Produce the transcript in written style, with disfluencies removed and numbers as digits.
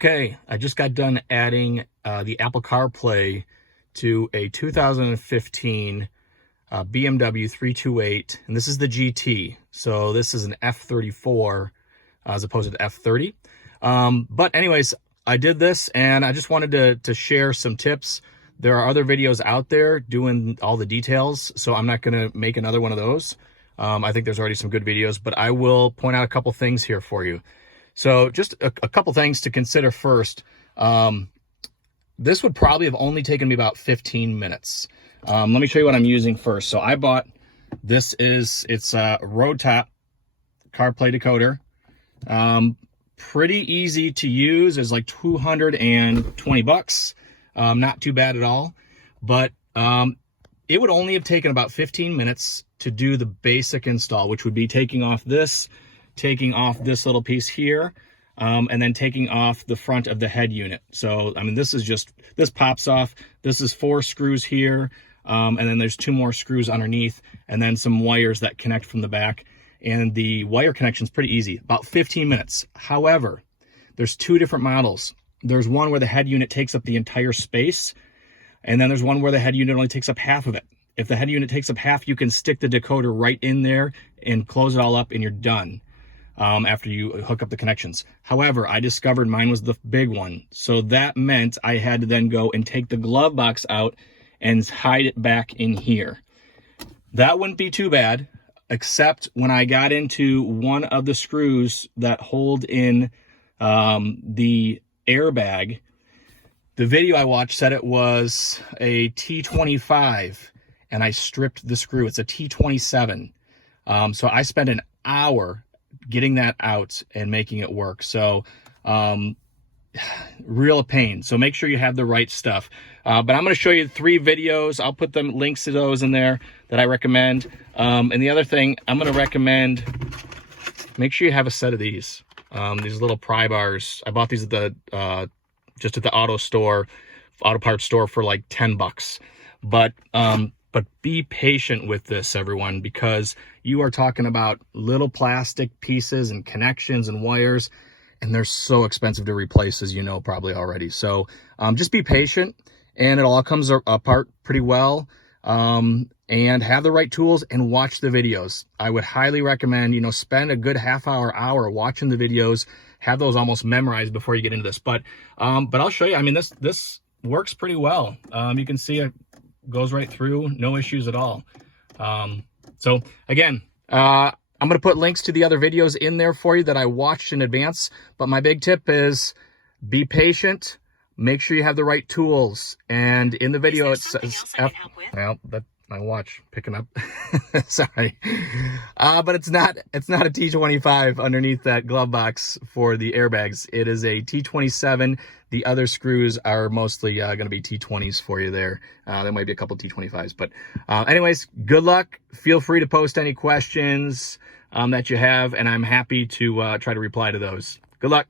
Okay, I just got done adding the Apple CarPlay to a 2015 BMW 328, and this is the GT. So this is an F34 as opposed to the F30. But anyways, I did this and I just wanted to share some tips. There are other videos out there doing all the details, so I'm not going to make another one of those. I think there's already some good videos, but I will point out a couple things here for you. So just a couple things to consider first. This would probably have only taken me about 15 minutes. Let me show you what I'm using first. So I bought, it's a RoadTop CarPlay decoder. Pretty easy to use. It's like 220 bucks. Not too bad at all, but it would only have taken about 15 minutes to do the basic install, which would be taking off this little piece here, and then taking off the front of the head unit. So, I mean, this pops off. This is 4 screws here, and then there's 2 more screws underneath, and then some wires that connect from the back. And the wire connection is pretty easy, about 15 minutes. However, there's 2 different models. There's one where the head unit takes up the entire space, and then there's one where the head unit only takes up half of it. If the head unit takes up half, you can stick the decoder right in there and close it all up, and you're done. After you hook up the connections. However, I discovered mine was the big one. So that meant I had to then go and take the glove box out and hide it back in here. That wouldn't be too bad, except when I got into one of the screws that hold in the airbag. The video I watched said it was a T25, and I stripped the screw. It's a T27. So I spent an hour getting that out and making it work. So real pain. So make sure you have the right stuff. But I'm going to show you 3 videos. I'll put them links to those in there that I recommend. And the other thing I'm going to recommend, make sure you have a set of these little pry bars. I bought these at the just at the auto parts store for like 10 bucks. But be patient with this, everyone, because you are talking about little plastic pieces and connections and wires, and they're so expensive to replace, as you know probably already. So just be patient, and it all comes apart pretty well. And have the right tools and watch the videos. I would highly recommend, spend a good hour watching the videos, have those almost memorized before you get into this. But I'll show you. I mean, this works pretty well. You can see it goes right through, no issues at all. So again, I'm going to put links to the other videos in there for you that I watched in advance. But my big tip is be patient. Make sure you have the right tools. And in the video, it says, well, that's my watch picking up. Sorry. But it's not a T25 underneath that glove box for the airbags. It is a T27. The other screws are mostly going to be T20s for you there. There might be a couple T25s, but anyways, good luck. Feel free to post any questions that you have, and I'm happy to try to reply to those. Good luck.